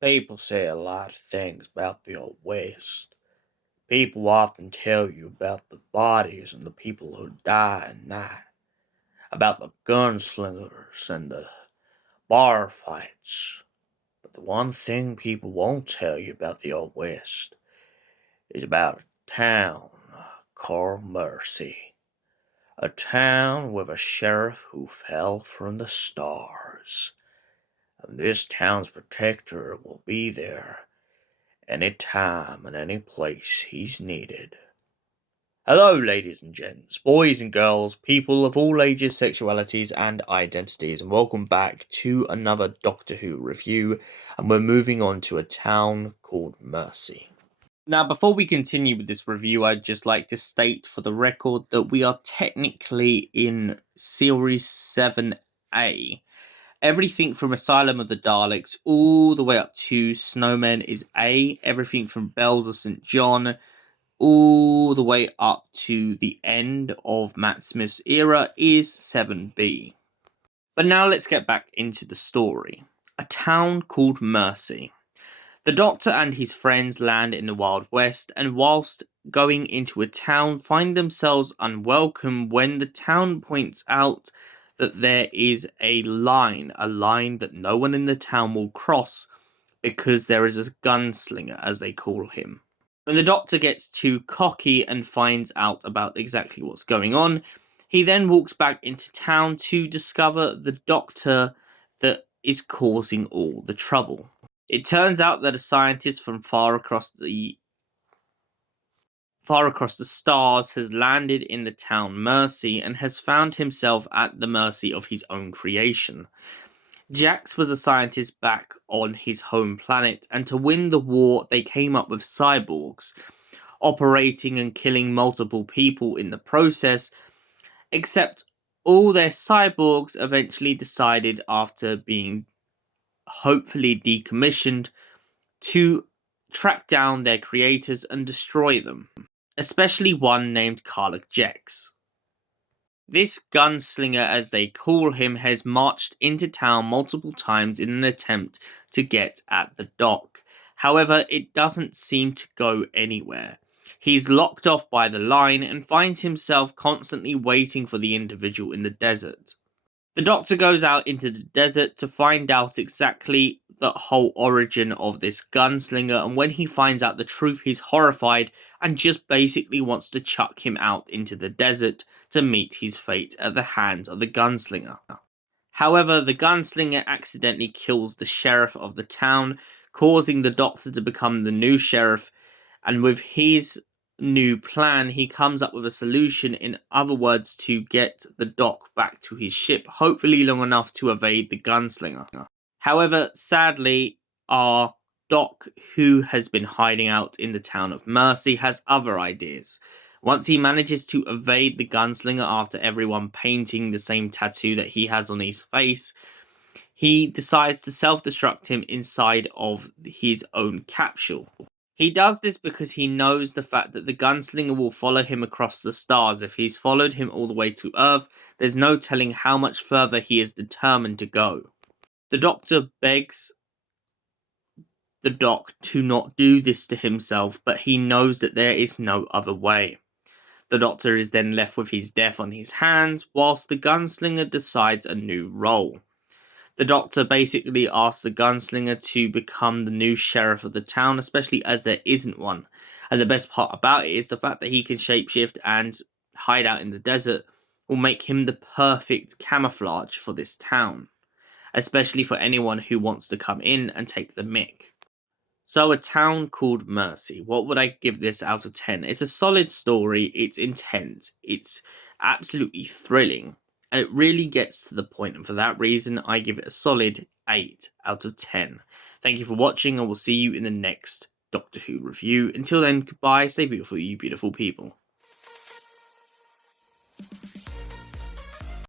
People say a lot of things about the Old West. People often tell you about the bodies and the people who die at night, about the gunslingers and the bar fights. But the one thing people won't tell you about the Old West is about a town called Mercy. A town with a sheriff who fell from the stars. And this town's protector will be there any time and any place he's needed. Hello, ladies and gents, boys and girls, people of all ages, sexualities, and identities, and welcome back to another Doctor Who review, and we're moving on to a town called Mercy. Now, before we continue with this review, I'd just like to state for the record that we are technically in Series 7A. Everything from Asylum of the Daleks all the way up to Snowmen is A. Everything from Bells of St. John all the way up to the end of Matt Smith's era is 7B. But now let's get back into the story. A town called Mercy. The Doctor and his friends land in the Wild West, and whilst going into a town, find themselves unwelcome when the town points out that there is a line that no one in the town will cross because there is a gunslinger, as they call him. When the Doctor gets too cocky and finds out about exactly what's going on, he then walks back into town to discover the Doctor that is causing all the trouble. It turns out that a scientist from far across the stars has landed in the town Mercy and has found himself at the mercy of his own creation. Jax was a scientist back on his home planet, and to win the war they came up with cyborgs, operating and killing multiple people in the process, except all their cyborgs eventually decided, after being hopefully decommissioned, to track down their creators and destroy them, especially one named Karlach Jex. This gunslinger, as they call him, has marched into town multiple times in an attempt to get at the Doc. However, it doesn't seem to go anywhere. He's locked off by the line and finds himself constantly waiting for the individual in the desert. The Doctor goes out into the desert to find out exactly the whole origin of this gunslinger, and when he finds out the truth, he's horrified and just basically wants to chuck him out into the desert to meet his fate at the hands of the gunslinger. However, the gunslinger accidentally kills the sheriff of the town, causing the Doctor to become the new sheriff, and with his new plan, he comes up with a solution, in other words, to get the Doc back to his ship, hopefully long enough to evade the gunslinger. However, sadly, our Doc, who has been hiding out in the town of Mercy, has other ideas. Once he manages to evade the gunslinger after everyone painting the same tattoo that he has on his face, he decides to self-destruct him inside of his own capsule. He does this because he knows the fact that the gunslinger will follow him across the stars. If he's followed him all the way to Earth, there's no telling how much further he is determined to go. The Doctor begs the Doc to not do this to himself, but he knows that there is no other way. The Doctor is then left with his death on his hands, whilst the gunslinger decides a new role. The Doctor basically asks the gunslinger to become the new sheriff of the town, especially as there isn't one. And the best part about it is the fact that he can shapeshift and hide out in the desert will make him the perfect camouflage for this town, especially for anyone who wants to come in and take the mick. So, a town called Mercy. What would I give this out of 10? It's a solid story, it's intense, it's absolutely thrilling, and it really gets to the point, and for that reason I give it a solid 8 out of 10. Thank you for watching, and we'll see you in the next Doctor Who review. Until then, goodbye, stay beautiful, you beautiful people.